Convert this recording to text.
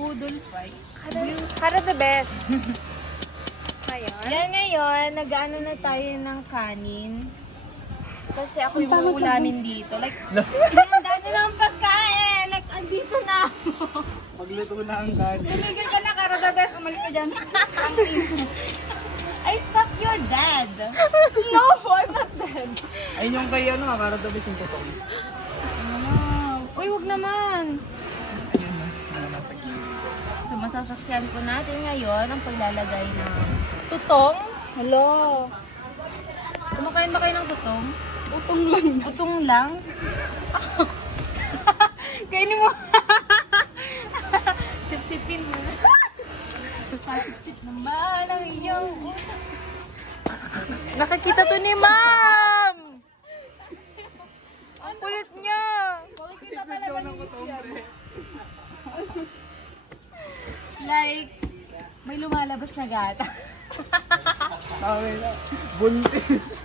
Poodle fight. Para the best. Ngayon. Yan ngayon, nag-ano na tayo ng kanin. Kasi ako yung uulamin dito. Like, inanda na ng pagkain. Like, andito na ako. Pagluto na ang kanin. Tumigil ka na, Cara the best. Umalis ka dyan. Ang ino. I thought you're dead. No, I'm not dead. Ay, yung kay ano, karadabis yung totoo. Uy, wag naman. Ayun na, mga nasa gilid. So, masasaksiyan po natin ngayon ang paglalagay ng tutong. Hello. Kumakain ba kayo ng tutong? Utong lang. Utong lang? Kainin mo. Sipsipin mo. Pasipsip ng balang iyong. Nakakita to ni Ma'am! Ang kulit niya! Kita talaga ng Like, may lumalabas na gata. Okay na. Buntis.